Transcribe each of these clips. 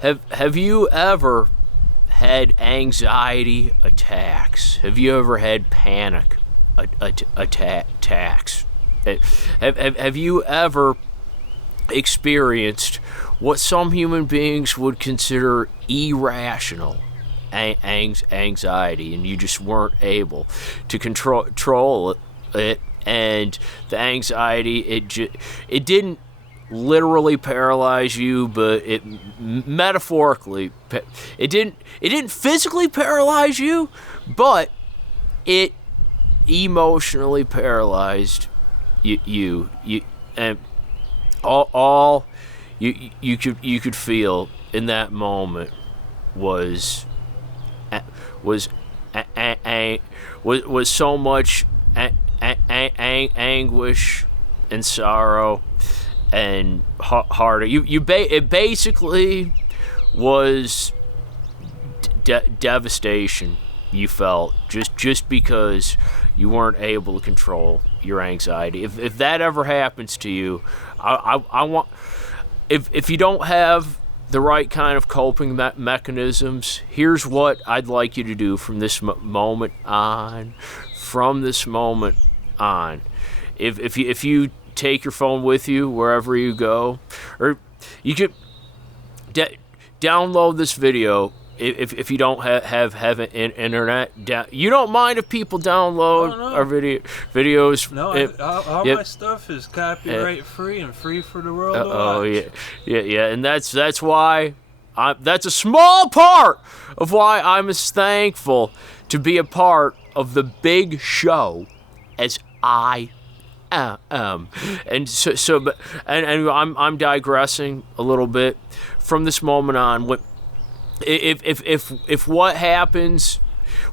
Have you ever had anxiety attacks? Have you ever had panic attacks? Have you ever experienced what some human beings would consider irrational anxiety, and you just weren't able to control it, and the anxiety, it didn't literally paralyze you, but it metaphorically, it didn't physically paralyze you, but it emotionally paralyzed you, and all you could feel in that moment was so much anguish and sorrow and heart. It basically was devastation you felt just because you weren't able to control your anxiety. If that ever happens to you, I want, if you don't have the right kind of coping mechanisms, here's what I'd like you to do from this moment on. From this moment on, if you take your phone with you wherever you go, or you could download this video. If you don't have an internet, you don't mind if people download our videos. No, all my stuff is copyright free and free for the world to watch. Oh yeah, and that's why that's a small part of why I'm as thankful to be a part of the big show as I am. And and I'm digressing a little bit. From this moment on, if what happens,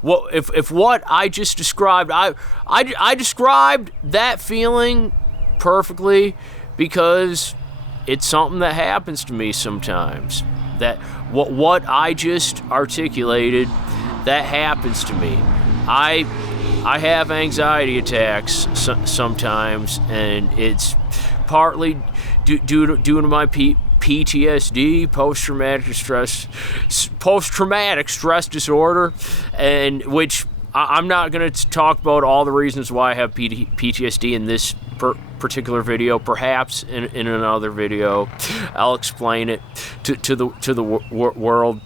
if what I just described, I described that feeling perfectly, because it's something that happens to me sometimes. That what I just articulated, that happens to me. I have anxiety attacks sometimes, and it's partly due to my PTSD, post-traumatic stress disorder, and which I'm not going to talk about all the reasons why I have PTSD in this particular video. Perhaps in another video, I'll explain it to the world.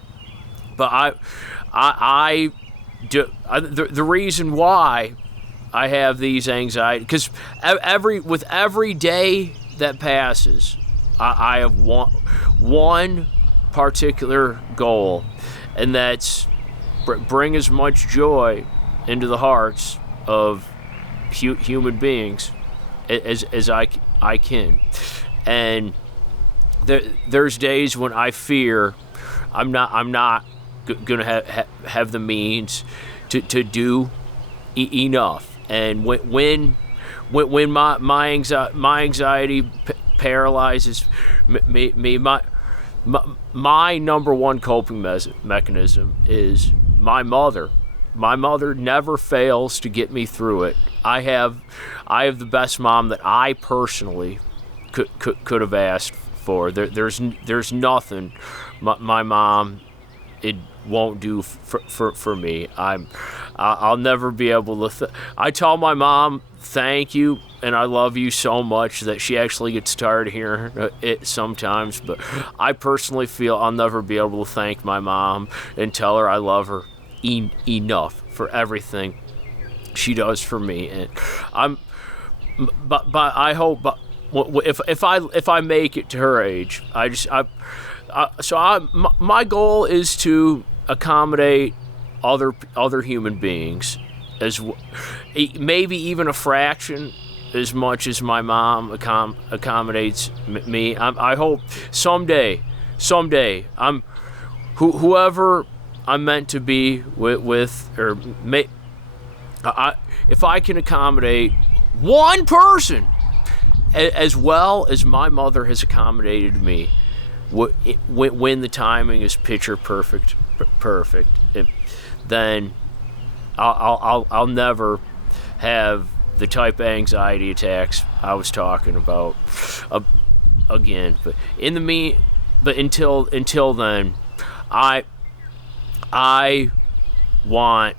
But the reason why I have these anxiety, because with every day that passes, I have one particular goal, and that's bring as much joy into the hearts of human beings as I can. And there's days when I fear I'm not gonna have the means to do enough. And when my anxiety paralyzes me, my number one coping mechanism is my mother. My mother never fails to get me through it. I have the best mom that I personally could have asked for. There's nothing my mom it won't do for me. I'll never be able to. I tell my mom thank you and I love you so much that she actually gets tired of hearing it sometimes. But I personally feel I'll never be able to thank my mom and tell her I love her enough for everything she does for me. And but I hope, if I make it to her age, my goal is to accommodate other human beings, as maybe even a fraction as much as my mom accommodates me. I hope someday whoever I'm meant to be with, or if I can accommodate one person as well as my mother has accommodated me, when the timing is picture perfect, then I'll never have the type of anxiety attacks I was talking about again. But in the until then, I want.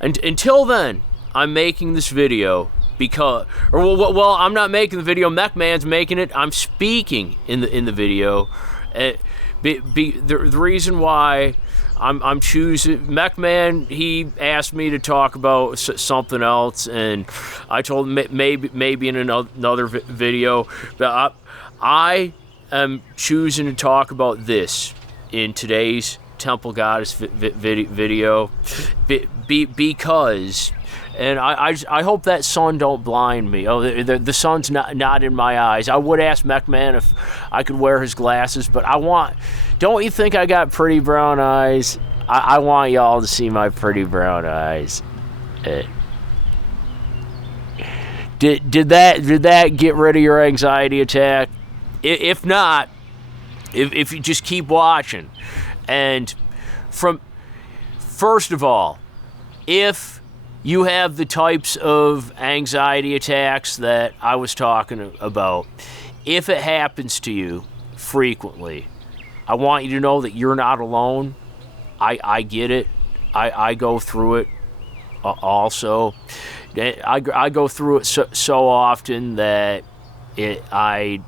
Until then, I'm making this video because, well, I'm not making the video. MechMan's making it. I'm speaking in the video. The reason why I'm choosing MechMan, he asked me to talk about something else, and I told him maybe in another video, but I am choosing to talk about this in today's Temple Goddess video because, and I hope that sun don't blind me. Oh, the sun's not in my eyes. I would ask MechMan if I could wear his glasses, but don't you think I got pretty brown eyes? I want y'all to see my pretty brown eyes. Did that get rid of your anxiety attack? If not, if you just keep watching. And first of all, if you have the types of anxiety attacks that I was talking about, if it happens to you frequently, I want you to know that you're not alone. I get it. I go through it also. I go through it so often that I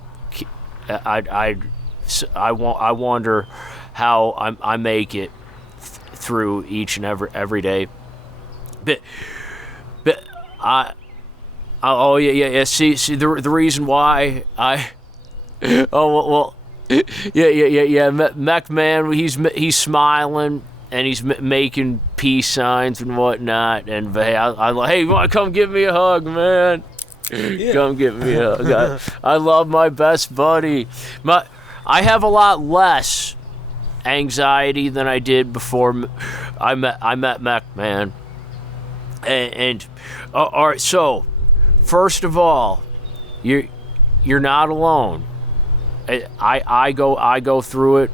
wonder how I make it through each and every day. But See the reason why I MechMan, he's smiling and he's making peace signs and whatnot, and hey, you want to come give me a hug, man? Yeah. Come give me a hug. I love my best buddy. I have a lot less anxiety than I did before I met MechMan. And all right, so first of all, you're not alone. I go through it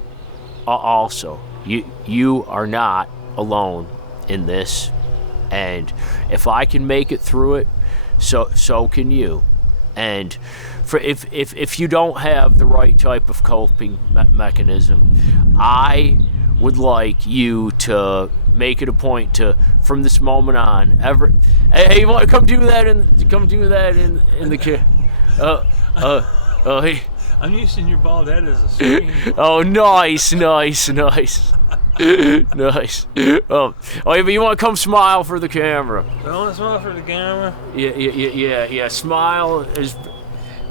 also. You are not alone in this, and if I can make it through it, so can you. And if you don't have the right type of coping mechanism, I would like you to make it a point to, from this moment on, hey, you want to come do that in the hey. I'm using your bald head as a screen. Oh, nice. Nice. Oh, but you want to come smile for the camera? I want to smile for the camera. Yeah. Smile is.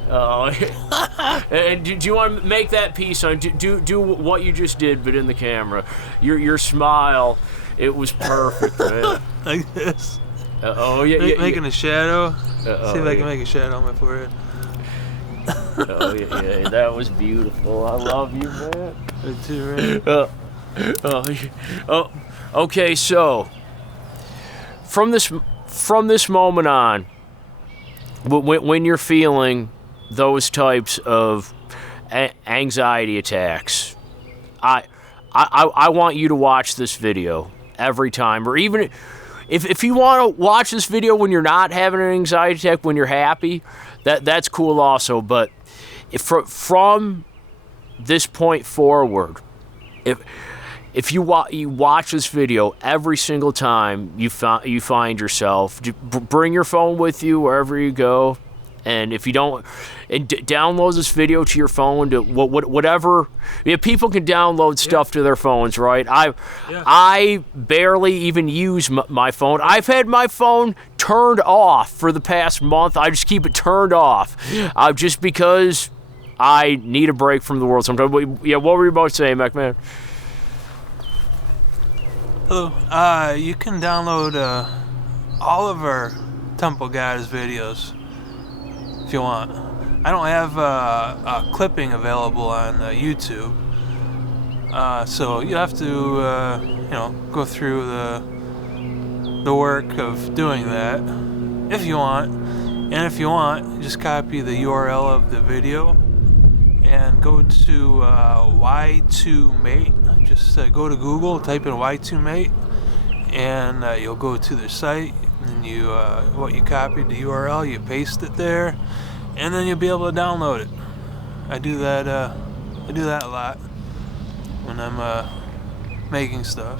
And do you want to make that piece on? Do what you just did, but in the camera. Your smile, it was perfect, man. Like this. Making a shadow. See if I can make a shadow on my forehead. Yeah, that was beautiful. I love you, man. Me too, man. Okay, so from this moment on, when you're feeling those types of anxiety attacks, I want you to watch this video every time, or even if you want to watch this video when you're not having an anxiety attack, when you're happy, that's cool also. But from this point forward, if you watch this video every single time you find yourself, bring your phone with you wherever you go, and if you don't, download this video to your phone, to whatever. People can download stuff to their phones, right? I barely even use my phone. I've had my phone turned off for the past month. I just keep it turned off, just because I need a break from the world sometimes. Yeah, what were you about to say, MechMan? Hello. You can download all of our Temple Goddess videos if you want. I don't have a clipping available on YouTube, so you have to go through the work of doing that if you want. And if you want, just copy the URL of the video and go to Y2Mate. Just go to Google, type in Y2Mate, and you'll go to their site. And you what you copied, the URL, you paste it there, and then you'll be able to download it. I do that I do that a lot when I'm making stuff.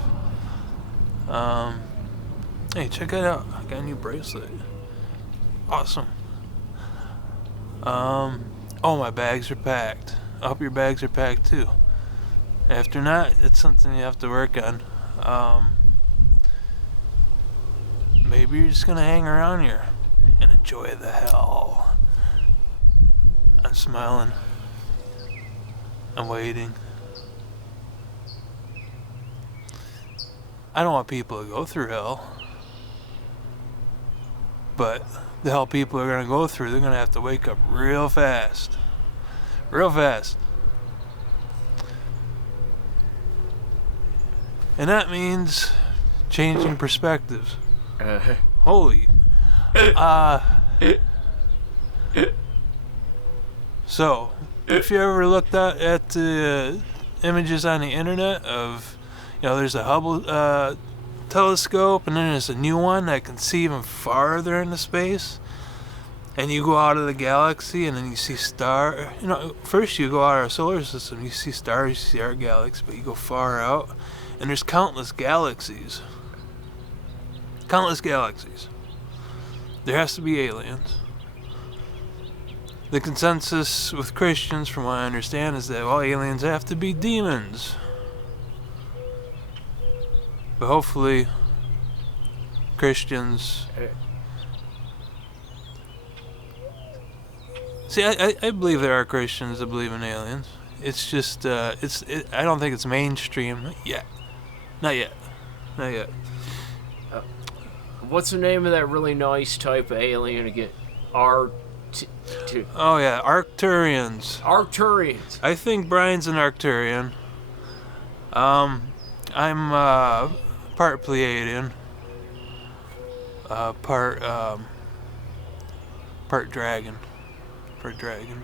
Hey, check it out. I got a new bracelet. Awesome. Oh, my bags are packed. I hope your bags are packed too. After not, it's something you have to work on. Maybe you're just gonna hang around here and enjoy the hell. I'm smiling. I'm waiting. I don't want people to go through hell. But the hell people are gonna go through, they're gonna have to wake up real fast. Real fast. And that means changing perspectives. Holy. So, if you ever looked at the images on the internet of, there's a Hubble telescope, and then there's a new one that can see even farther into space, and you go out of the galaxy, and then you see first you go out of our solar system, you see stars, you see our galaxy, but you go far out, and there's countless galaxies. Countless galaxies. There has to be aliens. The consensus with Christians, from what I understand, is that, aliens have to be demons. But hopefully, Christians... See, I believe there are Christians that believe in aliens. It's just, I don't think it's mainstream yet. Not yet. Not yet. What's the name of that really nice type of alien again? Oh yeah, Arcturians. Arcturians. I think Brian's an Arcturian. I'm part Pleiadian. Part dragon. Part dragon.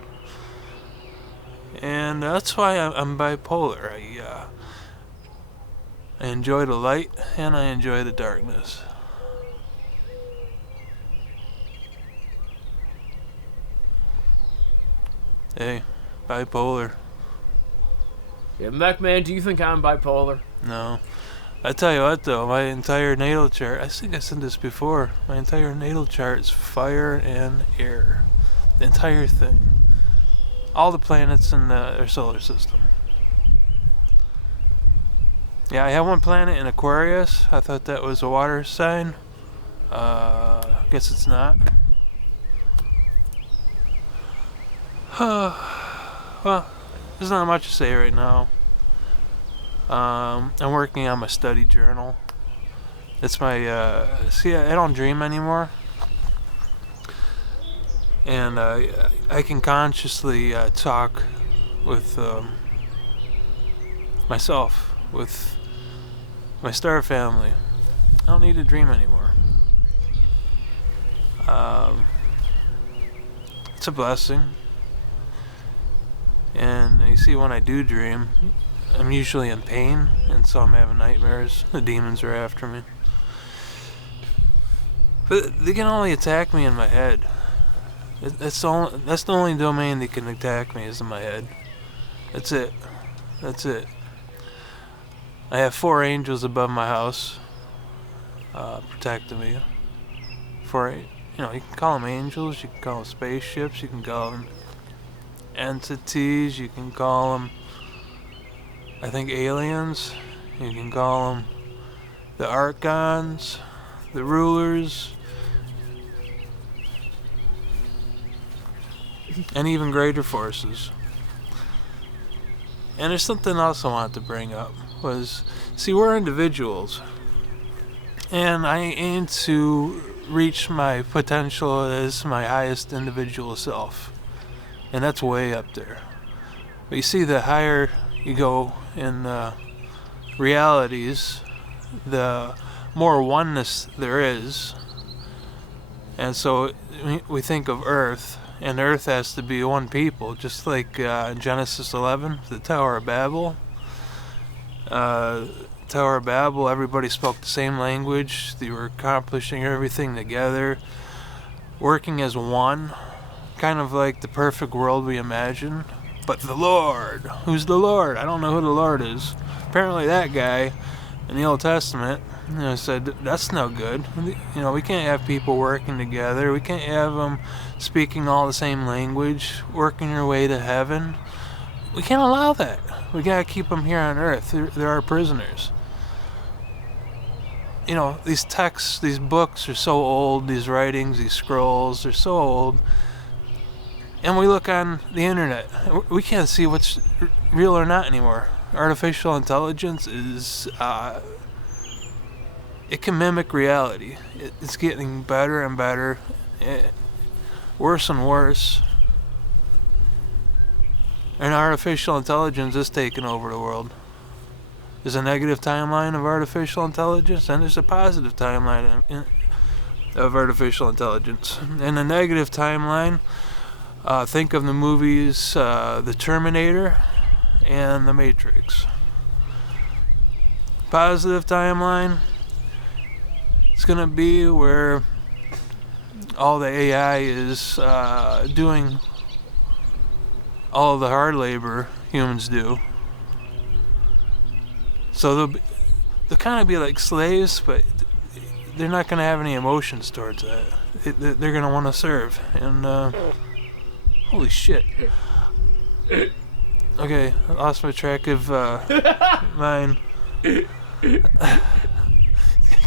And that's why I'm bipolar. I enjoy the light and I enjoy the darkness. Hey, bipolar. Yeah, Mech Man, do you think I'm bipolar? No. I tell you what though, my entire natal chart, I think I said this before, my entire natal chart is fire and air. The entire thing. All the planets in our solar system. Yeah, I have one planet in Aquarius. I thought that was a water sign. Guess it's not. Well, there's not much to say right now. I'm working on my study journal. It's my, I don't dream anymore. And I can consciously talk with myself, with my star family. I don't need to dream anymore. It's a blessing. And you see, when I do dream, I'm usually in pain, and so I'm having nightmares. The demons are after me. But they can only attack me in my head. That's the only domain they can attack me, is in my head. That's it. That's it. I have 4 angels above my house, protecting me. You can call them angels, you can call them spaceships, you can call them entities, you can call them, I think, aliens, you can call them the archons, the rulers, and even greater forces. And there's something else I wanted to bring up, was, see, we're individuals, and I aim to reach my potential as my highest individual self. And that's way up there. But you see, the higher you go in realities, the more oneness there is. And so we think of Earth, and Earth has to be one people, just like in Genesis 11, the Tower of Babel. Tower of Babel, everybody spoke the same language. They were accomplishing everything together, working as one. Kind of like the perfect world we imagine. But the Lord, who's the Lord? I don't know who the Lord is. Apparently that guy in the Old Testament, said that's no good. We can't have people working together. We can't have them speaking all the same language, working their way to heaven. We can't allow that. We gotta keep them here on earth. They're our prisoners. These texts, these books are so old, these writings, these scrolls, they're so old. And we look on the internet, we can't see what's real or not anymore. Artificial intelligence is, it can mimic reality. It's getting better and better, worse and worse. And artificial intelligence is taking over the world. There's a negative timeline of artificial intelligence, and there's a positive timeline of artificial intelligence. In the negative timeline, think of the movies The Terminator and The Matrix. Positive timeline, it's going to be where all the AI is doing all of the hard labor humans do. So they'll kind of be like slaves, but they're not going to have any emotions towards that. They're going to want to serve. And, holy shit. Okay, I lost my track of mine.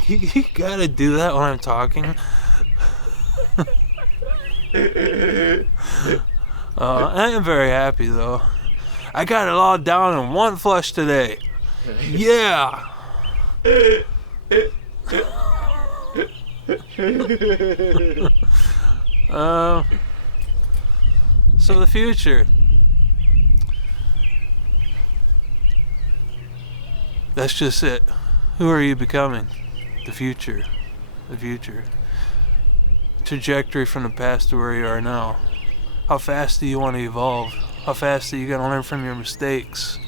You gotta do that when I'm talking. I am very happy, though. I got it all down in one flush today. Yeah. So the future. That's just it. Who are you becoming? The future. The future. Trajectory from the past to where you are now. How fast do you want to evolve? How fast are you going to learn from your mistakes?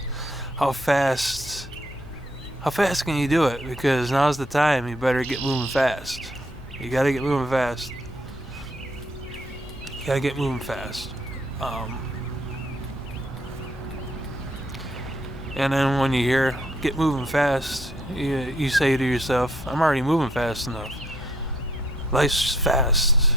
How fast can you do it? Because now's the time. You better get moving fast. You got to get moving fast. You got to get moving fast. And then when you hear get moving fast, you say to yourself, I'm already moving fast enough. Life's fast.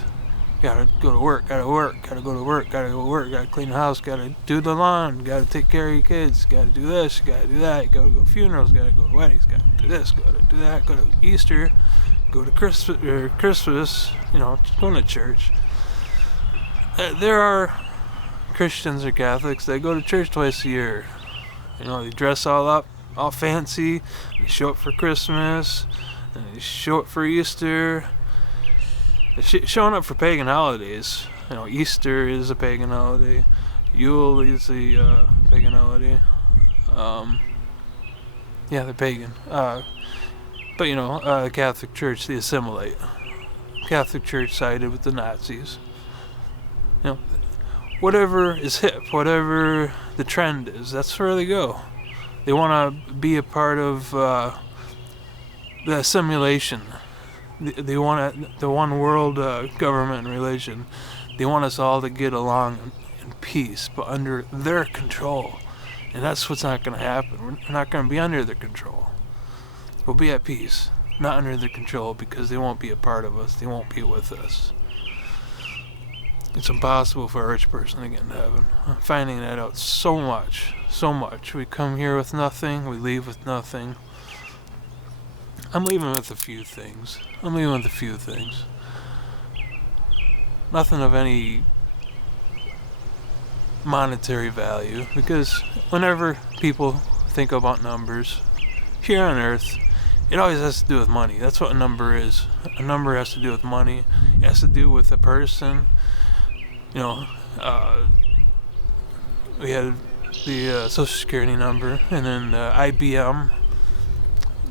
Gotta go to work, gotta work, gotta go to work, gotta go to work, gotta clean the house, gotta do the lawn, gotta take care of your kids, gotta do this, gotta do that, gotta go to funerals, gotta go to weddings, gotta do this, gotta do that, go to Easter, go to Christmas, going to church. There are Christians or Catholics that go to church twice a year. They dress all up, all fancy, they show up for Christmas, and they show up for Easter. Showing up for pagan holidays. Easter is a pagan holiday. Yule is a pagan holiday. Yeah, they're pagan. But the Catholic Church, they assimilate. Catholic Church sided with the Nazis. Whatever is hip, whatever the trend is, that's where they go. They want to be a part of the assimilation. They want the one world government and religion. They want us all to get along in peace, but under their control. And that's what's not going to happen. We're not going to be under their control. We'll be at peace, not under their control, because they won't be a part of us. They won't be with us. It's impossible for a rich person to get into heaven. I'm finding that out so much. We come here with nothing, we leave with nothing. I'm leaving with a few things. Nothing of any monetary value, because whenever people think about numbers, here on Earth, it always has to do with money. That's what a number is. A number has to do with money. It has to do with a person. We had the Social Security number, and then IBM,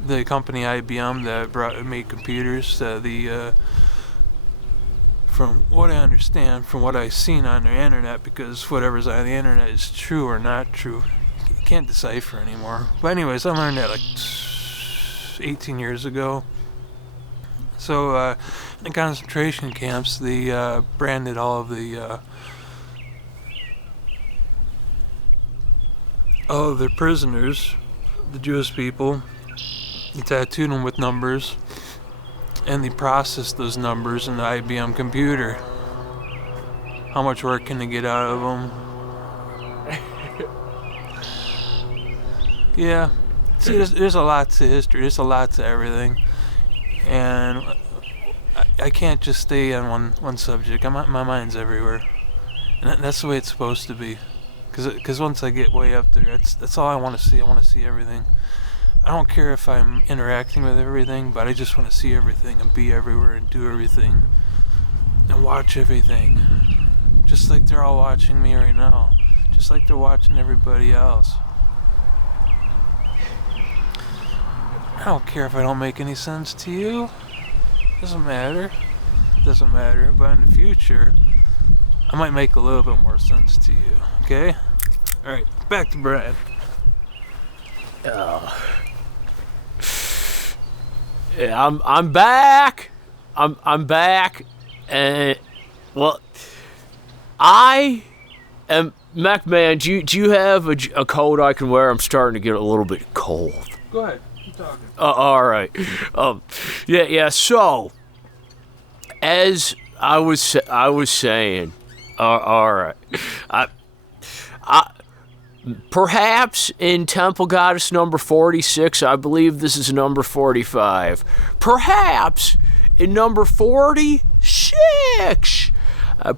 the company IBM that made computers. From what I understand, from what I've seen on the internet, because whatever's on the internet is true or not true, you can't decipher anymore. But anyways, I learned that like 18 years ago. So in the concentration camps, they branded all of the Oh, they're prisoners, the Jewish people. They tattooed them with numbers, and they processed those numbers in the IBM computer. How much work can they get out of them? Yeah. See, there's a lot to history. There's a lot to everything, and I can't just stay on one subject. My mind's everywhere, and that's the way it's supposed to be. Cause once I get way up there, that's all I want to see. I want to see everything. I don't care if I'm interacting with everything, but I just want to see everything and be everywhere and do everything and watch everything, just like they're all watching me right now, just like they're watching everybody else. I don't care if I don't make any sense to you. Doesn't matter. Doesn't matter. But in the future, I might make a little bit more sense to you. Okay? Alright, back to Brian. Yeah, I'm back. I'm back. And well, I am MacMan. Do you have a coat I can wear? I'm starting to get a little bit cold. Go ahead. Keep talking. All right. Yeah. So, as I was saying, all right. Perhaps in Temple Goddess number 46, I believe this is number 45. Perhaps in number 46.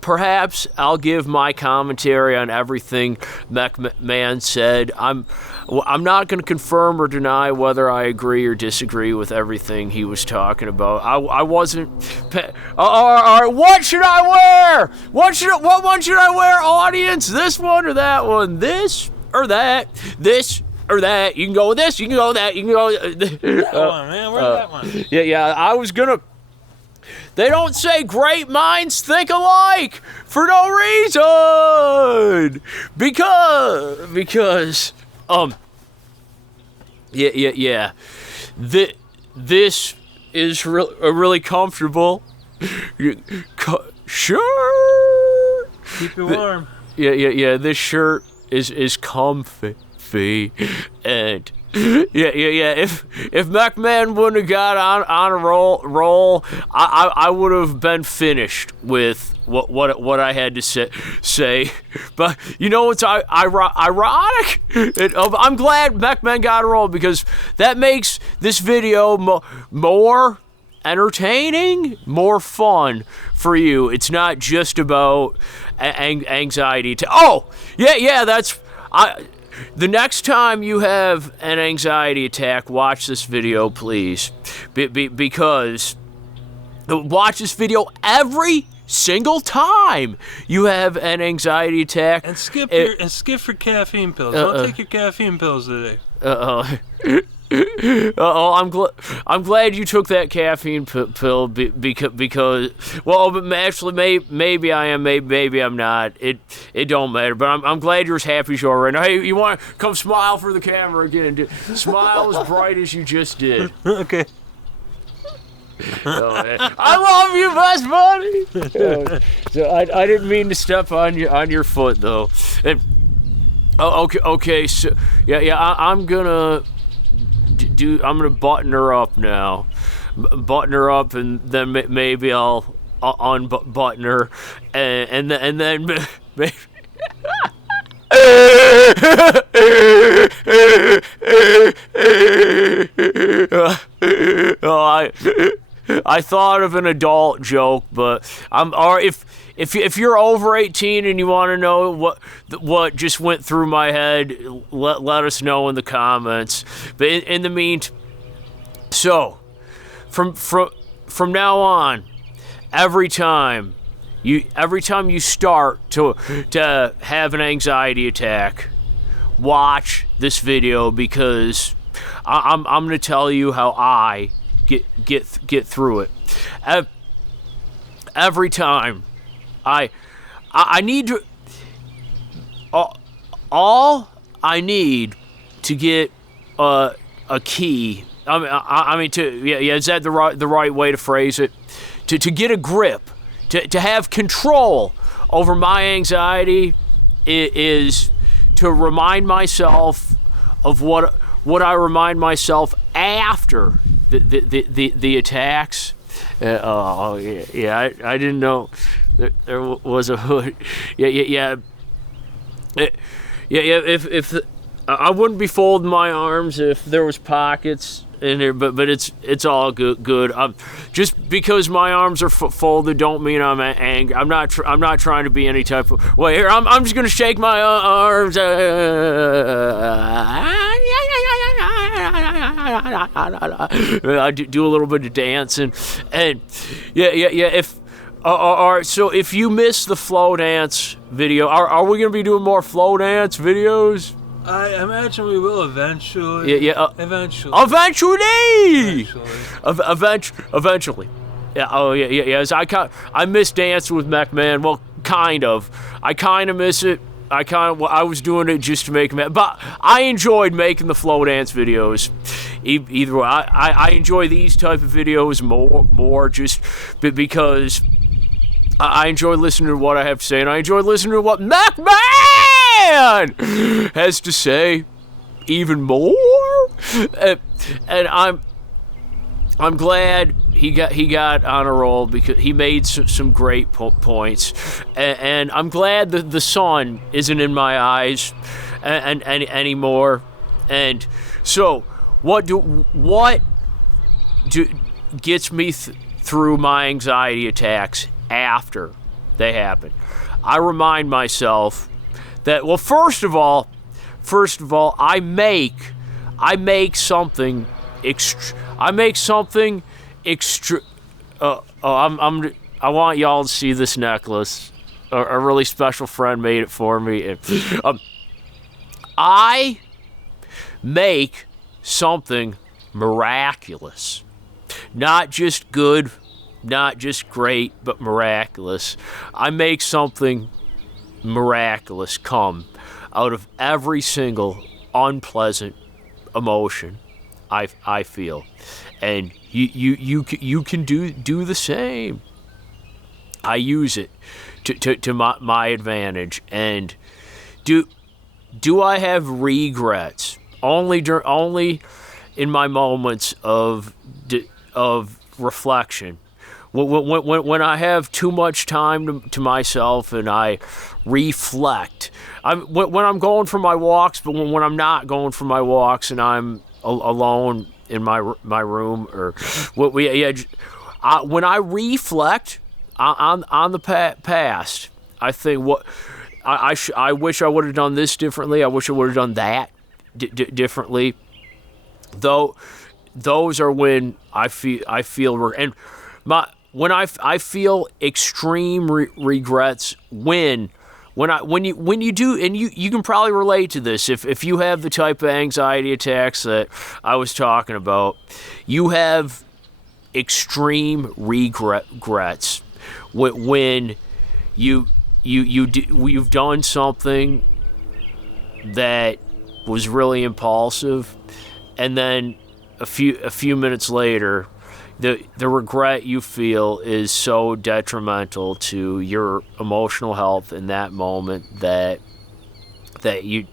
Perhaps I'll give my commentary on everything MacMan said. I'm not going to confirm or deny whether I agree or disagree with everything he was talking about. I wasn't. All right, what should I wear? What one should I wear, audience? This one or that one? This or that? This or that? You can go with this. You can go with that. You can go. That one, man. Where's that one? Yeah. I was gonna. They don't say great minds think alike for no reason. Because yeah. This is really comfortable. Shirt. Keep it warm. Yeah. This shirt is comfy, and yeah. If MacMan wouldn't have got on a roll, I would have been finished with what I had to say. But you know what's ironic? I'm glad MacMan got a roll, because that makes this video more entertaining, more fun for you. It's not just about anxiety. That's the next time you have an anxiety attack, watch this video, please, because watch this video every single time you have an anxiety attack, and skip for caffeine pills. Don't take your caffeine pills today. I'm glad you took that caffeine pill because but actually maybe I am, maybe I'm not. It don't matter. But I'm glad you're as happy as you are right now. Hey, you want to come smile for the camera again? Smile as bright as you just did. Okay. I love you, best buddy. So I didn't mean to step on your foot though. Okay. So yeah. I'm gonna button her up now. Button her up, and then maybe I'll unbutton her, and then maybe. I thought of an adult joke, but if you're over 18 and you want to know what just went through my head, let us know in the comments. But in the meantime, so from now on, every time you start to have an anxiety attack, watch this video, because I'm going to tell you how I get through it. Every time I need to, all I need to get a key. Is that the right way to phrase it? To get a grip, to have control over my anxiety is to remind myself of what I remind myself after the attacks. I didn't know there was a hood. Yeah. If I wouldn't be folding my arms if there was pockets in there, but it's all good. Just because my arms are folded don't mean I'm angry. I'm not trying to be any type of. Well, here I'm just gonna shake my arms. I do a little bit of dancing, and yeah. If all right, so if you missed the flow dance video, are we gonna be doing more flow dance videos? I imagine we will eventually. Eventually. Eventually. Yeah. I miss dancing with McMahon. Well, kind of. I kind of miss it. I was doing it just to make him, but I enjoyed making the flow dance videos. Either way, I enjoy these type of videos more just because I enjoy listening to what I have to say, and I enjoy listening to what McMahon has to say even more. And I'm glad he got on a roll because he made some great points, and I'm glad that the sun isn't in my eyes and anymore. And so what gets me through my anxiety attacks after they happen? I remind myself that, well, first of all, I make something extra. I want y'all to see this necklace. A really special friend made it for me. I make something miraculous. Not just good, not just great, but miraculous. I make something miraculous come out of every single unpleasant emotion I feel, and you can do the same. I use it to my advantage. And do I have regrets? Only in my moments of reflection. When I have too much time to myself and I reflect. When I'm going for my walks, but when I'm not going for my walks and I'm alone in my room, or when I reflect on the past, I think I wish I would have done this differently. I wish I would have done that differently. Though those are when I feel and when I feel extreme regrets when you do, and you can probably relate to this if you have the type of anxiety attacks that I was talking about. You have extreme regrets when you've done something that was really impulsive, and then a few minutes later, the regret you feel is so detrimental to your emotional health in that moment that you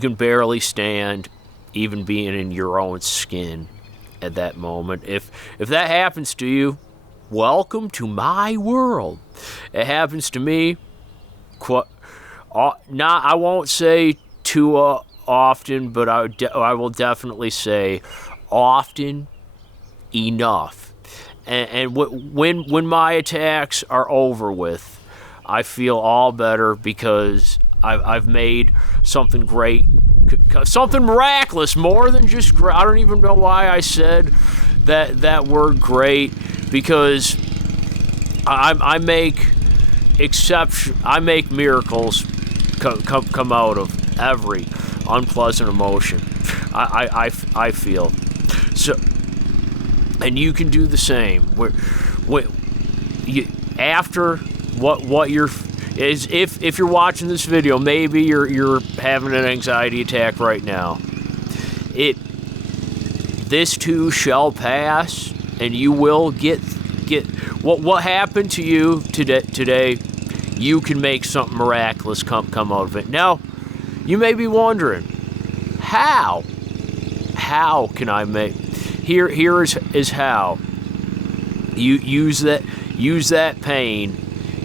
can barely stand even being in your own skin at that moment. If that happens to you, welcome to my world. It happens to me. I won't say too often, but I will definitely say often enough. And when my attacks are over with, I feel all better because I've made something great, something miraculous, more than just great. I don't even know why I said that word great, because I make miracles come out of every unpleasant emotion I feel. So, and you can do the same. After what you're is, if you're watching this video, maybe you're having an anxiety attack right now. This too shall pass, and you will get what happened to you today. you can make something miraculous come out of it. Now, you may be wondering, how? How can I make? Here is how. You use that pain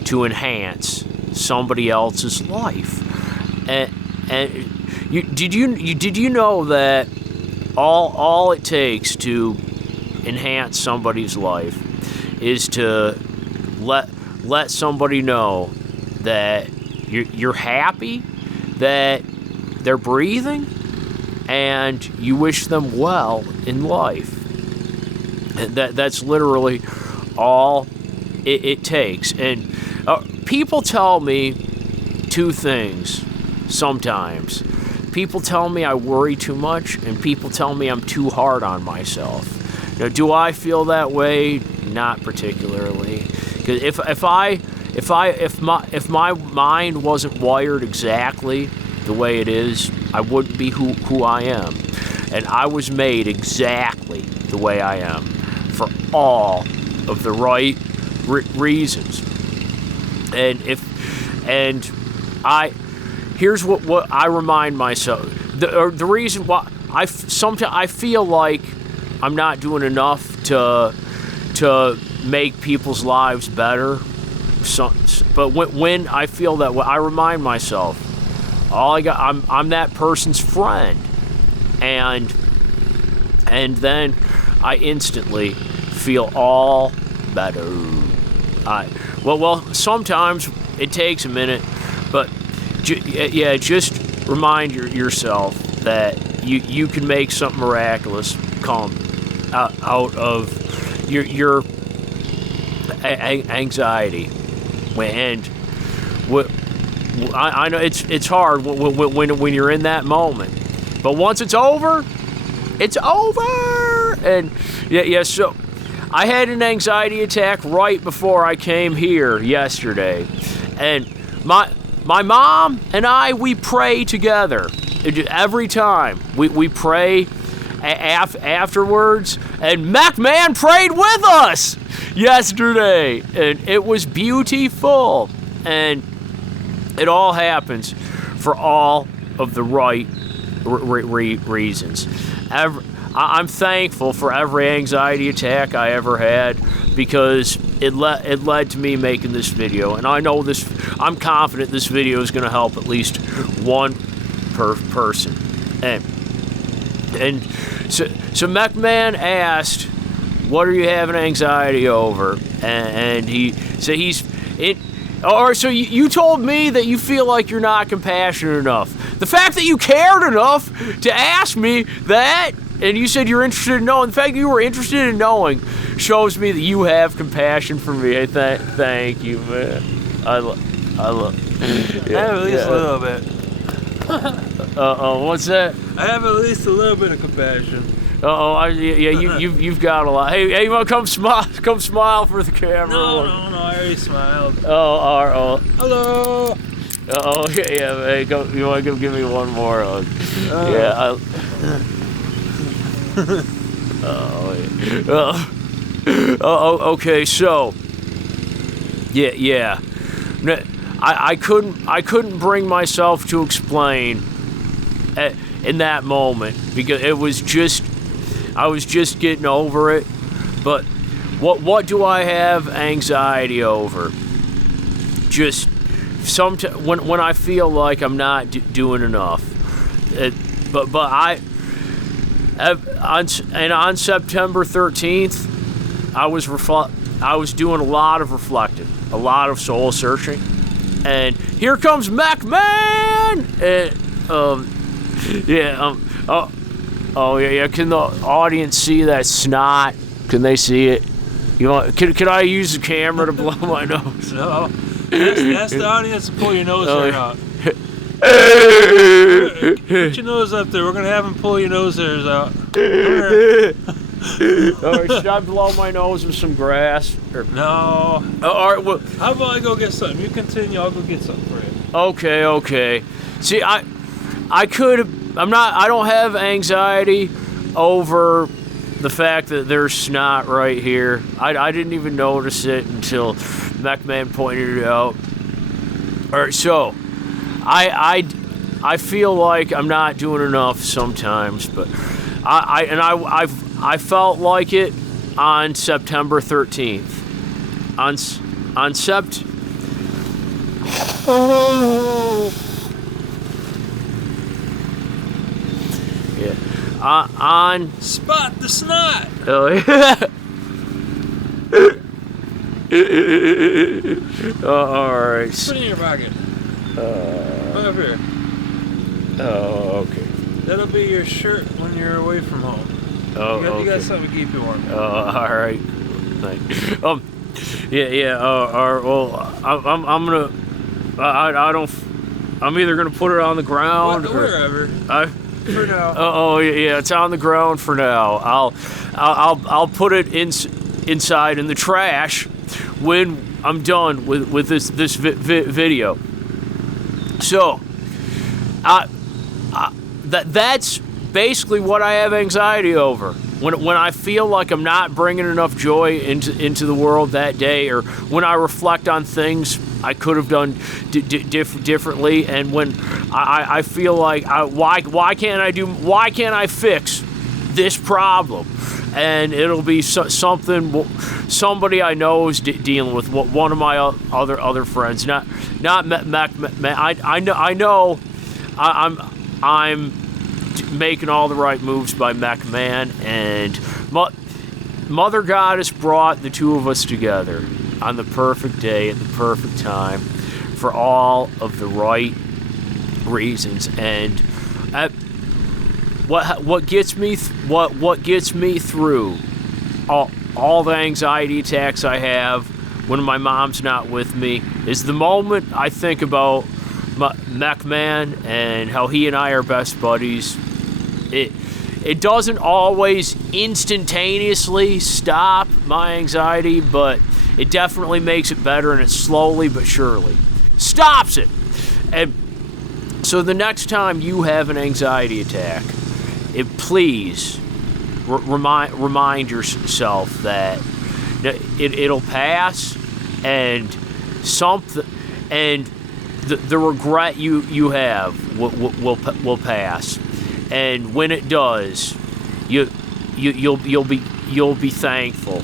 to enhance somebody else's life. And did you know that all it takes to enhance somebody's life is to let somebody know that you're happy that they're breathing and you wish them well in life. That's literally all it takes. And people tell me two things sometimes. People tell me I worry too much, and people tell me I'm too hard on myself. Now, do I feel that way? Not particularly. Because if my mind wasn't wired exactly the way it is, I wouldn't be who I am. And I was made exactly the way I am for all of the right reasons. Here's what I remind myself. The reason why sometimes I feel like I'm not doing enough to make people's lives better. But when I feel that way, I remind myself, I'm that person's friend, and then I instantly feel all better. Well, sometimes it takes a minute, but just remind yourself that you can make something miraculous come out of your anxiety. And I know it's hard when you're in that moment, but once it's over, it's over. And so I had an anxiety attack right before I came here yesterday, and my mom and we pray together every time. We pray afterwards, and McMahon prayed with us yesterday, and it was beautiful. And it all happens for all of the right reasons. I'm thankful for every anxiety attack I ever had, because it led to me making this video, and I'm confident this video is going to help at least one person. And so McMahon asked, "What are you having anxiety over?" And he said so you told me that you feel like you're not compassionate enough. The fact that you cared enough to ask me that, and you said you're interested in knowing, the fact that you were interested in knowing shows me that you have compassion for me. Thank you, man. I love. I have at least a little bit. What's that? I have at least a little bit of compassion. You've got a lot. Hey, you want to come smile for the camera? No, I already smiled. Hello. Hey, you want to give me one more? Okay, so I couldn't bring myself to explain in that moment, because I was just getting over it. But what do I have anxiety over? Just when I feel like I'm not doing enough. But on September 13th, I was doing a lot of reflecting, a lot of soul searching, and here comes McMahon. Can the audience see that snot? Can they see it? Can I use the camera to blow my nose? No. Ask the audience to pull your nose hair out. Put your nose up there. We're going to have them pull your nose hairs out. All right, should I blow my nose with some grass? No. All right, well, how about I go get something? You continue. I'll go get something for you. Okay. See, I don't have anxiety over the fact that there's snot right here. I didn't even notice it until McMahon pointed it out. All right, so I feel like I'm not doing enough sometimes, but I felt like it on September 13th. On Sept. Yeah. On Spot the snot. Oh yeah. All right. Put it in your pocket. Over here. Oh, okay. That'll be your shirt when you're away from home. Oh, You got okay. something to keep you warm. All right. Thanks. Yeah. All right. Well, I'm gonna. I don't. I'm either gonna put it on the ground or Wherever. For now. Oh yeah, it's on the ground for now. I'll put it inside in the trash when I'm done with this video. So, that's basically what I have anxiety over. When I feel like I'm not bringing enough joy into the world that day, or when I reflect on things I could have done differently, and when I feel like why can't I fix this problem? And it'll be somebody I know is dealing with, one of my other friends, not Mac. I know I'm making all the right moves by Mac Man, and Mother Goddess brought the two of us together on the perfect day at the perfect time for all of the right reasons. And what gets me through all the anxiety attacks I have when my mom's not with me is the moment I think about Mac Man and how he and I are best buddies. It doesn't always instantaneously stop my anxiety, but it definitely makes it better, and it slowly but surely stops it. And so the next time you have an anxiety attack, please remind yourself that it'll pass, and the regret you have will pass. And when it does, you'll be thankful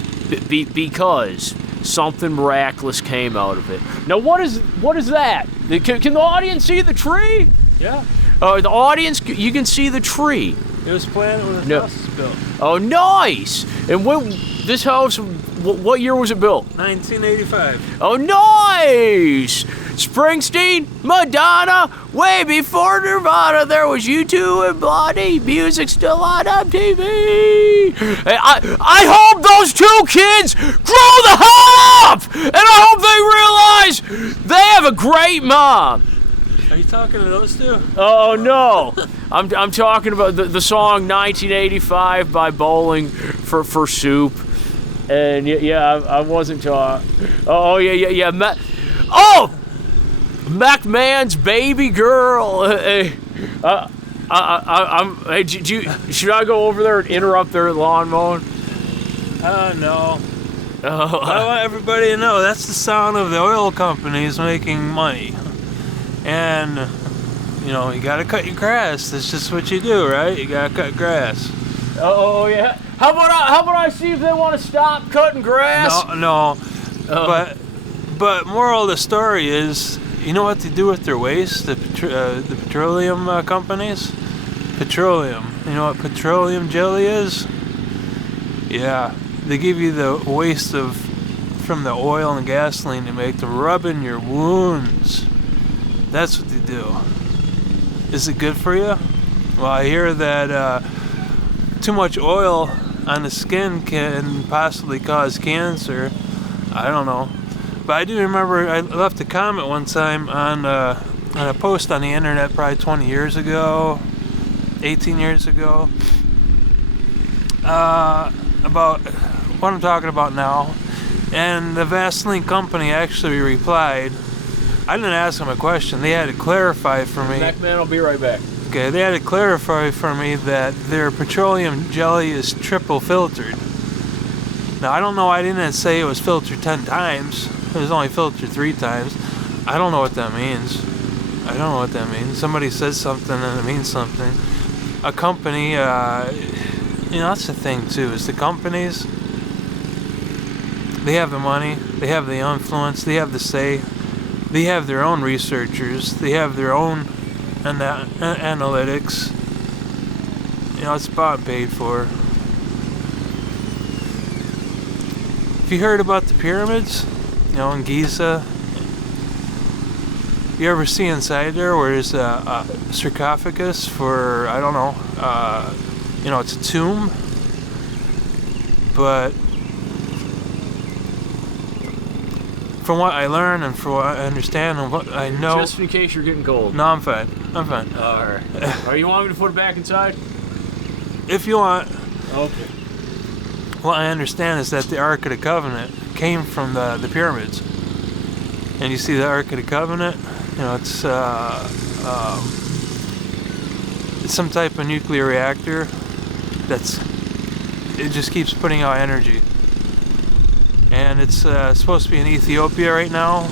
because something miraculous came out of it. Now, what is that? Can the audience see the tree? Yeah. The audience, you can see the tree. It was planted when the house was built. Oh, nice! And when this house, what year was it built? 1985. Oh, nice! Springsteen, Madonna, way before Nirvana, there was U2 and Blondie. Music still on MTV. I hope those two kids grow the hell up, and I hope they realize they have a great mom. Are you talking to those two? Oh no, I'm talking about the song 1985 by Bowling for Soup, and yeah, I wasn't talking. Oh yeah. Mac Man's baby girl. Should I go over there and interrupt their lawn mowing? No. I want everybody to know that's the sound of the oil companies making money. And, you gotta cut your grass. That's just what you do, right? You gotta cut grass. Oh, yeah. How about I see if they want to stop cutting grass? No. But moral of the story is, you know what they do with their waste? The petroleum companies? Petroleum. You know what petroleum jelly is? Yeah. They give you the waste from the oil and gasoline to make to rub in your wounds. That's what they do. Is it good for you? Well, I hear that too much oil on the skin can possibly cause cancer. I don't know. But I do remember I left a comment one time on a post on the internet probably 20 years ago, 18 years ago, about what I'm talking about now. And the Vaseline company actually replied. I didn't ask them a question. They had to clarify for me. Mac Man, I'll be right back. Okay, they had to clarify for me that their petroleum jelly is triple filtered. Now, I don't know. I didn't say it was filtered 10 times. It was only filtered 3 times. I don't know what that means. I don't know what that means. Somebody says something and it means something. A company, that's the thing too, is the companies, they have the money, they have the influence, they have the say, they have their own researchers, they have their own analytics. It's bought and paid for. Have you heard about the pyramids? In Giza? You ever see inside there where there's a sarcophagus for, I don't know, it's a tomb, but from what I learn and from what I understand and what I know... Just in case you're getting cold. No, I'm fine. Alright. Are you want me to put it back inside? If you want. Okay. What I understand is that the Ark of the Covenant came from the pyramids. And you see the Ark of the Covenant, it's some type of nuclear reactor it just keeps putting out energy. And it's supposed to be in Ethiopia right now,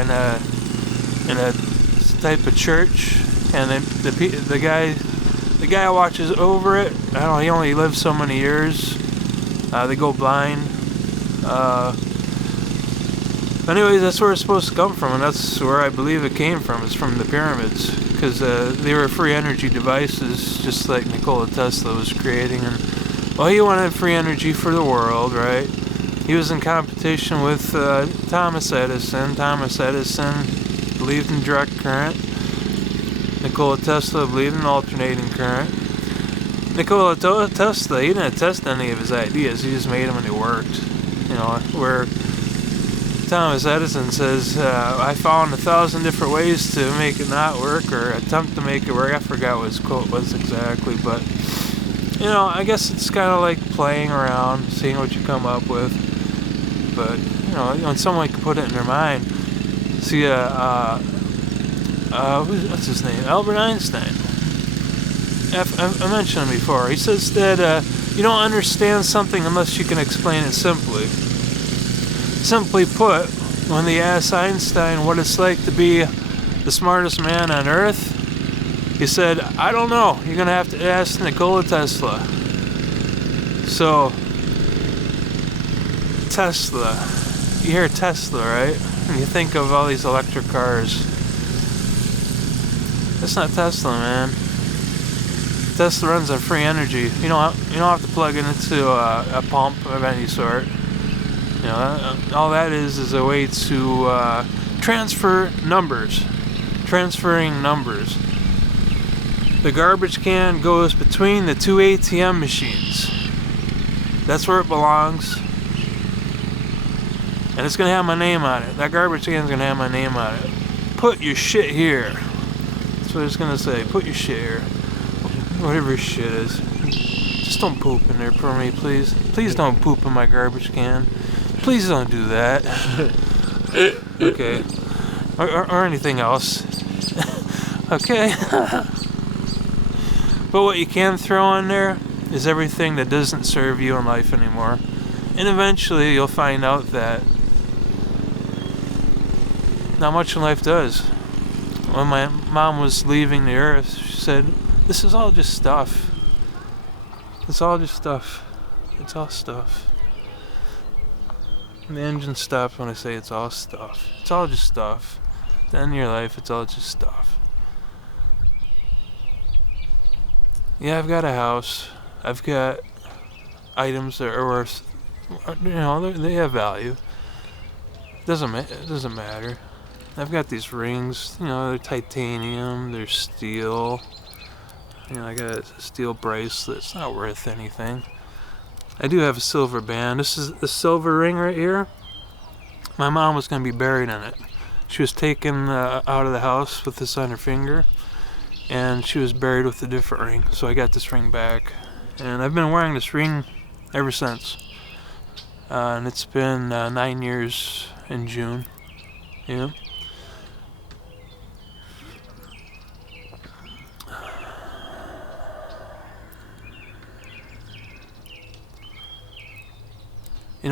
in a type of church, and the guy watches over it. I don't know, he only lives so many years. They go blind. Anyways, that's where it's supposed to come from, and that's where I believe it came from. It's from the pyramids, because they were free energy devices, just like Nikola Tesla was creating. And he wanted free energy for the world, right? He was in competition with Thomas Edison. Thomas Edison believed in direct current. Nikola Tesla believed in alternating current. Nikola Tesla, he didn't test any of his ideas, he just made them and they worked. Where Thomas Edison says, I found 1,000 different ways to make it not work, or attempt to make it work. I forgot what his quote was exactly, but I guess it's kind of like playing around, seeing what you come up with. But when someone can put it in their mind. See, what's his name? Albert Einstein. I mentioned him before. He says that you don't understand something unless you can explain it simply. Simply put, when they asked Einstein what it's like to be the smartest man on Earth, he said, I don't know. You're going to have to ask Nikola Tesla. So, Tesla. You hear Tesla, right? And you think of all these electric cars. That's not Tesla, man. Tesla runs on free energy. You don't have to plug it into a pump of any sort. All that is a way to transfer numbers. Transferring numbers. The garbage can goes between the two ATM machines. That's where it belongs. And it's going to have my name on it. That garbage can is going to have my name on it. Put your shit here. That's what it's going to say. Put your shit here. Whatever your shit is. Just don't poop in there for me, please. Please don't poop in my garbage can. Please don't do that. Okay. Or anything else. Okay. But what you can throw in there is everything that doesn't serve you in life anymore. And eventually you'll find out that not much in life does. When my mom was leaving the earth, she said, this is all just stuff. It's all just stuff. It's all stuff. And the engine stops when I say it's all stuff. It's all just stuff. At the end of your life, it's all just stuff. Yeah, I've got a house. I've got items that are worth, they have value. It doesn't matter. I've got these rings, they're titanium, they're steel. I got a steel bracelet. It's not worth anything. I do have a silver band. This is the silver ring right here. My mom was going to be buried in it. She was taken out of the house with this on her finger, and she was buried with a different ring. So I got this ring back, and I've been wearing this ring ever since. And it's been 9 years in June. Yeah.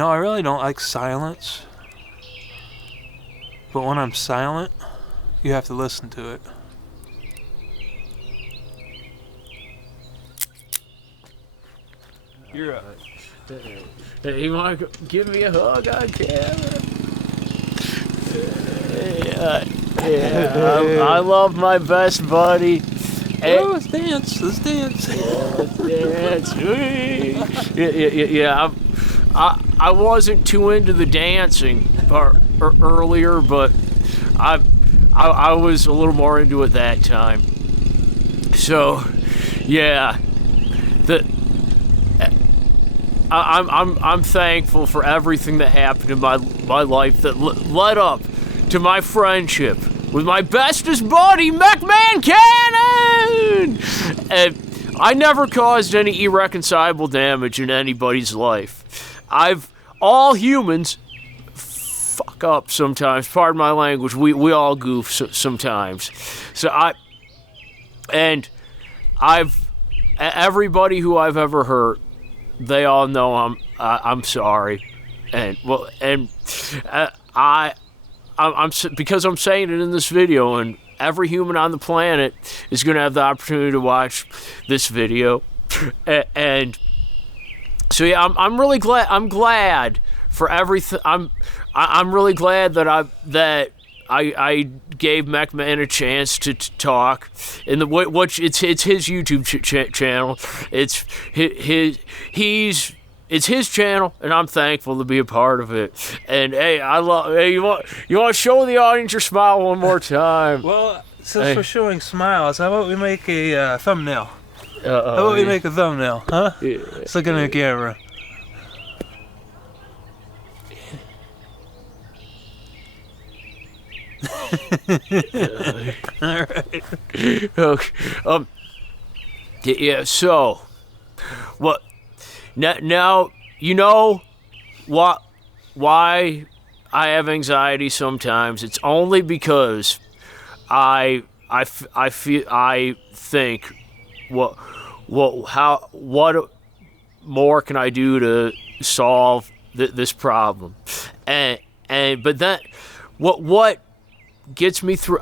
I really don't like silence. but when I'm silent, you have to listen to it. You're up. Hey, you want to give me a hug on camera? Yeah, I love my best buddy. Oh, let's dance. Let's dance. Yeah. I wasn't too into the dancing part earlier, but I was a little more into it that time. So, yeah, I'm thankful for everything that happened in my life that led up to my friendship with my bestest buddy, McMahon Cannon! And I never caused any irreconcilable damage in anybody's life. All humans fuck up sometimes. Pardon my language. We all goof sometimes. So everybody who I've ever hurt, they all know I'm sorry, I'm because I'm saying it in this video, and every human on the planet is going to have the opportunity to watch this video, and so yeah, I'm really glad. I'm glad for everything. I'm really glad that I gave McMahon a chance to talk, in which it's his YouTube channel. It's his channel, and I'm thankful to be a part of it. And hey, you want to show the audience your smile one more time? Well, since we're showing smiles, how about we make a thumbnail? How about we make a thumbnail, huh? Yeah. Let's look in the camera. All right. Okay. Yeah. So, what? Now you know why I have anxiety sometimes. It's only because I think what more can I do to solve this problem, but that what gets me through.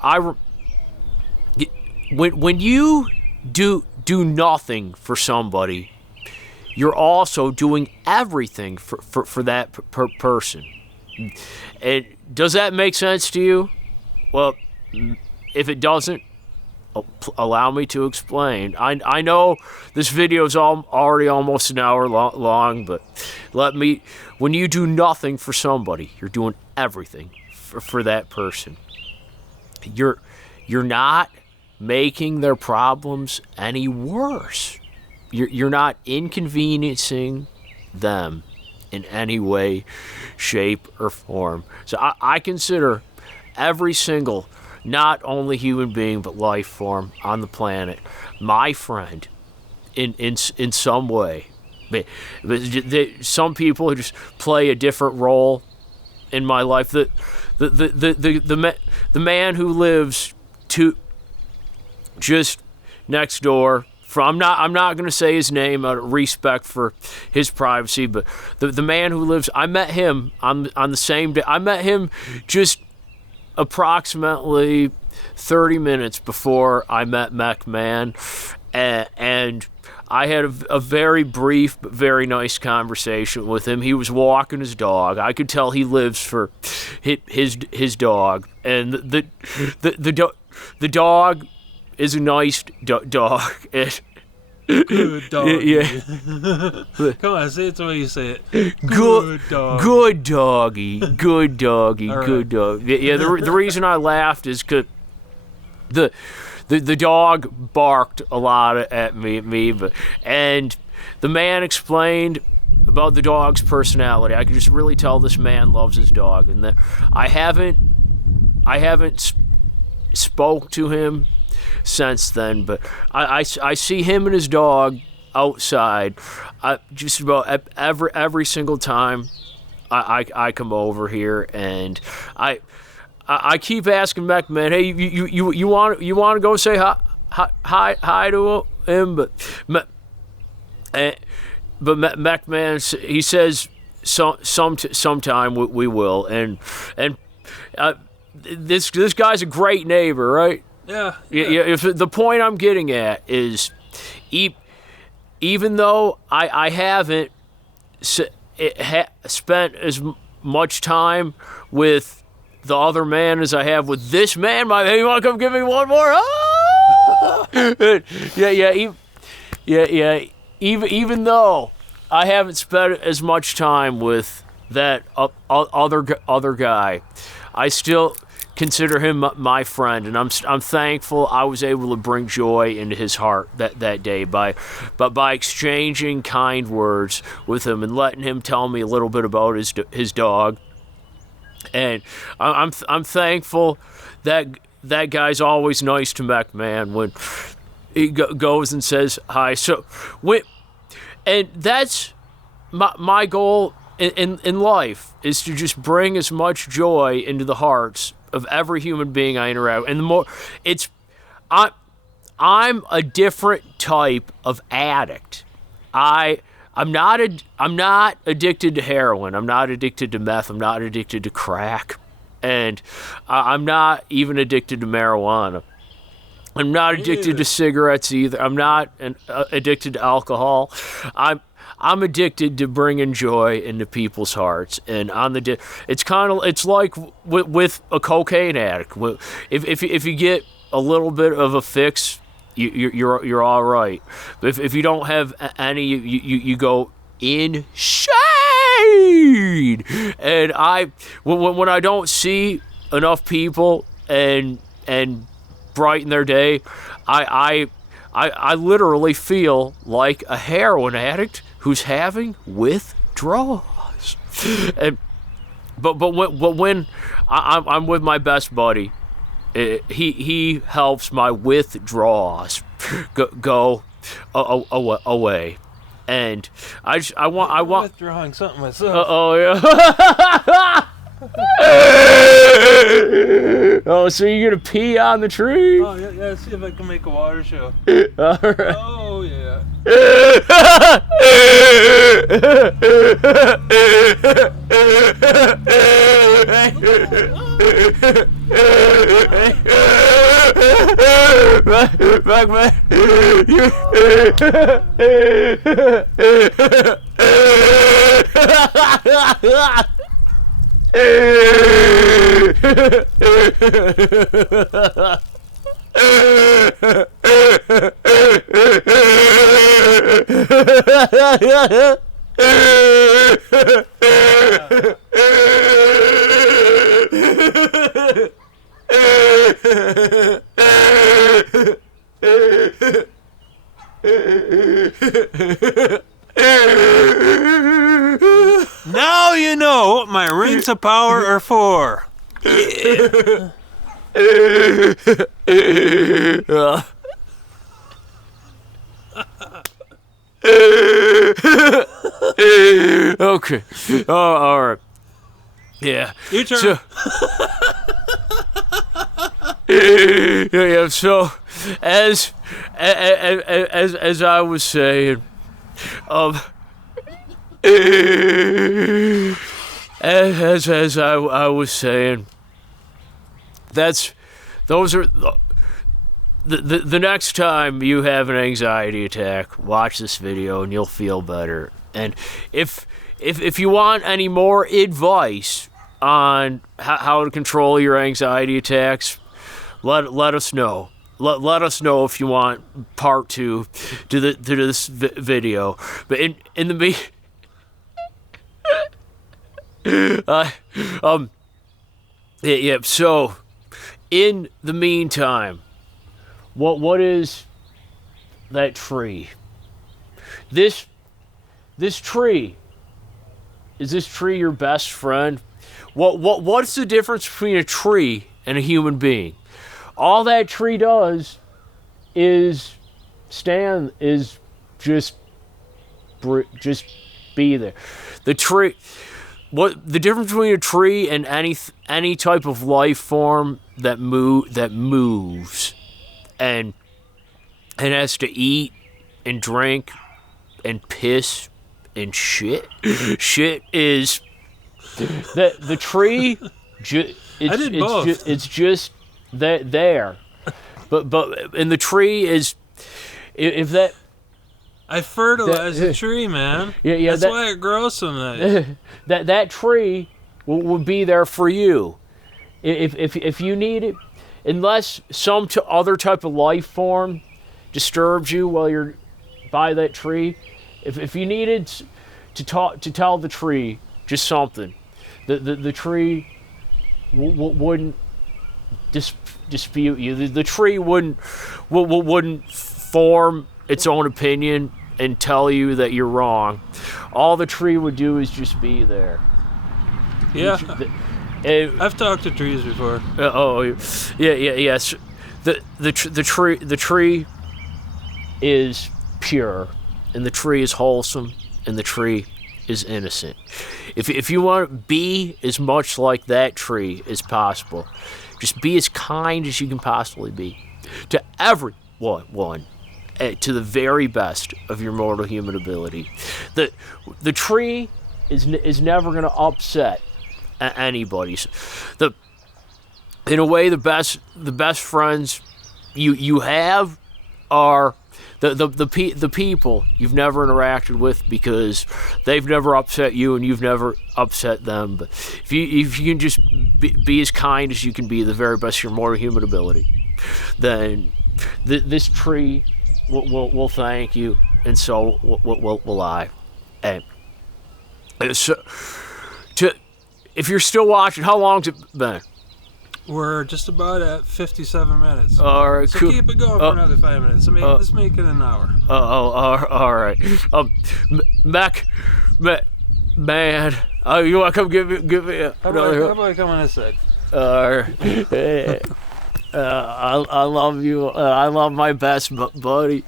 When you do nothing for somebody, you're also doing everything for that person. And does that make sense to you? Well, if it doesn't, allow me to explain. I know this video is already almost an hour long, but when you do nothing for somebody, you're doing everything for that person. You're not making their problems any worse. You're not inconveniencing them in any way, shape, or form. So I consider every single, not only human being, but life form on the planet, my friend in some way. But some people just play a different role in my life. The man who lives just next door. I'm not going to say his name out of respect for his privacy, but the man who lives, I met him on the same day. I met him just approximately 30 minutes before I met McMahon, and I had a very brief but very nice conversation with him. He was walking his dog. I could tell he lives for his dog, and the dog is a nice dog. Good dog. Yeah. Come on, say it the way you say it. Good dog. Good doggy. Good doggy. All right. Good dog. Yeah. The reason I laughed is because the dog barked a lot at me, and the man explained about the dog's personality. I could just really tell this man loves his dog, and I haven't spoke to him since then, but I see him and his dog outside just about every single time I come over here, and I keep asking McMahon, hey, you want to go say hi to him, but McMahon, he says sometime we will, and this guy's a great neighbor, right? Yeah. Yeah. If the point I'm getting at is, even though I haven't spent as much time with the other man as I have with this man, hey, you want to come give me one more? Ah! Yeah. Even though I haven't spent as much time with that other guy, I still consider him my friend, and I'm thankful I was able to bring joy into his heart that day by exchanging kind words with him and letting him tell me a little bit about his dog. And I'm thankful that guy's always nice to McMahon when he goes and says hi. So and that's my goal in life, is to just bring as much joy into the hearts of every human being I interact with. And the more I'm a different type of addict. I'm not addicted to heroin. I'm not addicted to meth. I'm not addicted to crack. And I'm not even addicted to marijuana. I'm not addicted to cigarettes either. I'm not addicted to alcohol. I'm addicted to bringing joy into people's hearts. And it's like with a cocaine addict. If you get a little bit of a fix, you're all right. But if you don't have any, you go insane. And when I don't see enough people and brighten their day, I literally feel like a heroin addict who's having withdrawals. But when I'm with my best buddy, he helps my withdrawals go away. And I want withdrawing something myself. Yeah. Oh, so you're gonna pee on the tree? Oh yeah. See if I can make a water show. All right. Oh yeah. Back, man. Now you know what my rings of power are for. Yeah. Okay. Oh, all right. Yeah. Your turn. So, yeah. So, as I was saying, as I was saying, those are the next time you have an anxiety attack, watch this video and you'll feel better. And if you want any more advice on how to control your anxiety attacks, let us know. Let us know if you want part 2 to this video. But in the so in the meantime, what is that tree? This tree, is this tree your best friend? What's the difference between a tree and a human being? All that tree does is just be there. The tree, what the difference between a tree and any type of life form that moves and has to eat and drink and piss and shit is that the tree I did both. It's just that there, but and the tree is if that. I fertilize the tree, man. Yeah. That's why it grows so nice. that tree will be there for you, if you need it, unless some other type of life form disturbs you while you're by that tree. If you needed to tell the tree just something, the tree wouldn't dispute you. The tree wouldn't form its own opinion and tell you that you're wrong. All the tree would do is just be there. Yeah, I've talked to trees before. Yes. The tree is pure, and the tree is wholesome, and the tree is innocent. If you want to be as much like that tree as possible, just be as kind as you can possibly be to everyone. To the very best of your mortal human ability. The tree is never going to upset anybody. In a way, the best friends you have are the people you've never interacted with, because they've never upset you and you've never upset them. But if you can just be as kind as you can be, the very best of your mortal human ability, then this tree will thank you, and so will I. And so, if you're still watching, how long's it been? We're just about at 57 minutes. All right, so cool. Keep it going for another 5 minutes. So let's make it an hour. All right. Man, you want to come give me a... How about I come on this side? I love you. I love my best buddy.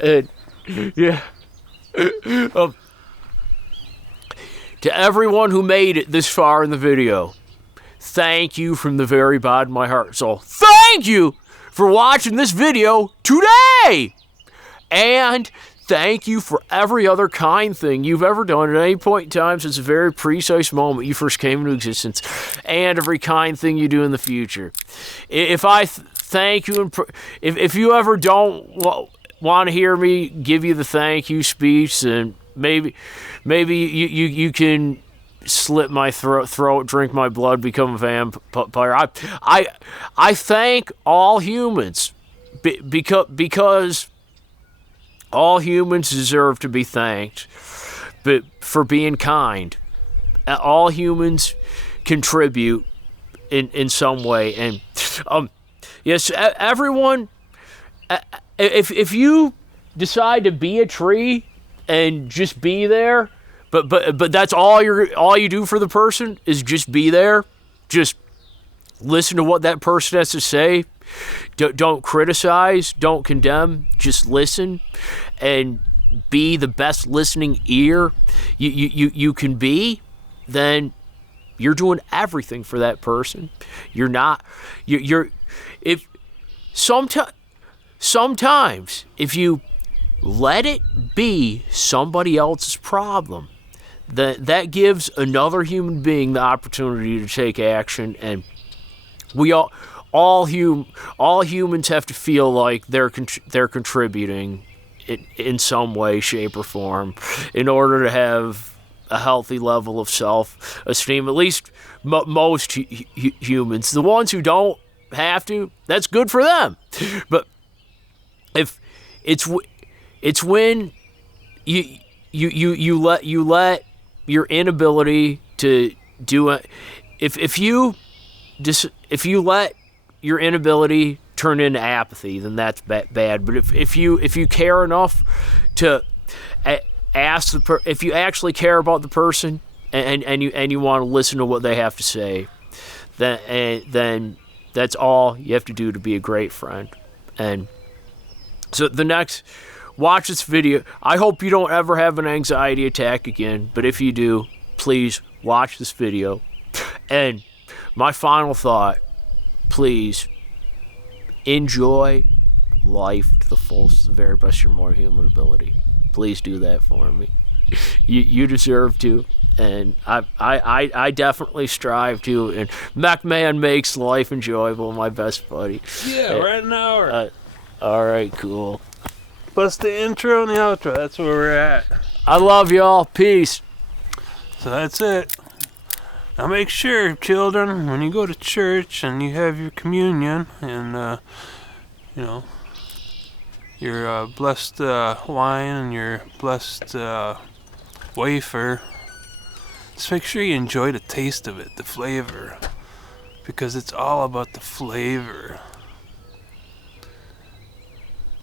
And yeah. To everyone who made it this far in the video, thank you from the very bottom of my heart. So thank you for watching this video today. And thank you for every other kind thing you've ever done at any point in time since the very precise moment you first came into existence, and every kind thing you do in the future. If I thank you, if you ever don't want to hear me give you the thank you speech, then maybe you can slit my throat, drink my blood, become a vampire. I thank all humans because all humans deserve to be thanked, but for being kind. All humans contribute in some way, and yes, everyone. If you decide to be a tree and just be there, but that's all you do for the person is just be there. Just listen to what that person has to say. Don't criticize, don't condemn, just listen and be the best listening ear you can be, then you're doing everything for that person. Sometimes if you let it be somebody else's problem, that gives another human being the opportunity to take action, and all humans have to feel like they're contributing in some way, shape, or form in order to have a healthy level of self-esteem. At least most humans. The ones who don't have to, that's good for them. But if it's when you let your inability to do it, if you let your inability turn into apathy, then that's bad. But if you care enough to ask if you actually care about the person and you want to listen to what they have to say, then that's all you have to do to be a great friend. And so watch this video. I hope you don't ever have an anxiety attack again, but if you do, please watch this video. And my final thought, please enjoy life to the fullest, the very best of your more human ability. Please do that for me. You deserve to. And I definitely strive to. And MacMan makes life enjoyable, my best buddy. Yeah, right now. All right, cool. Plus the intro and the outro. That's where we're at. I love y'all. Peace. So that's it. Now make sure, children, when you go to church and you have your communion and, your blessed wine and your blessed wafer, just make sure you enjoy the taste of it, the flavor, because it's all about the flavor.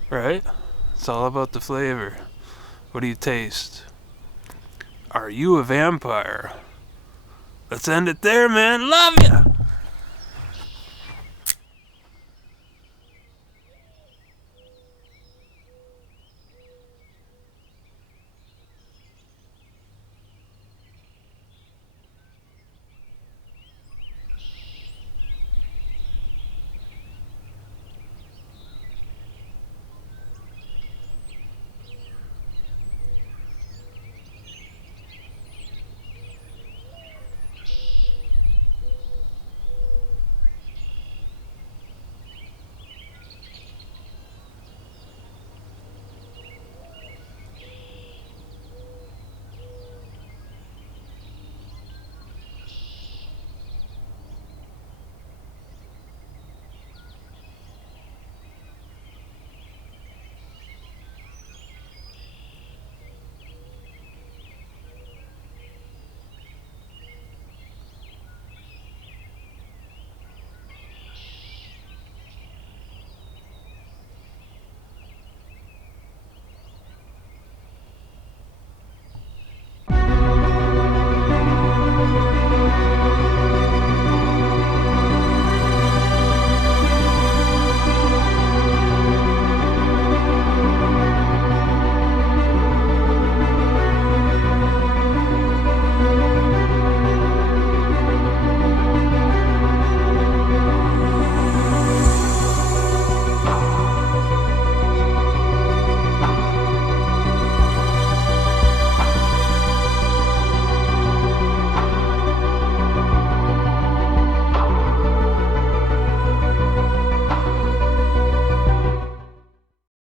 Right? It's all about the flavor. What do you taste? Are you a vampire? Let's end it there, man. Love ya!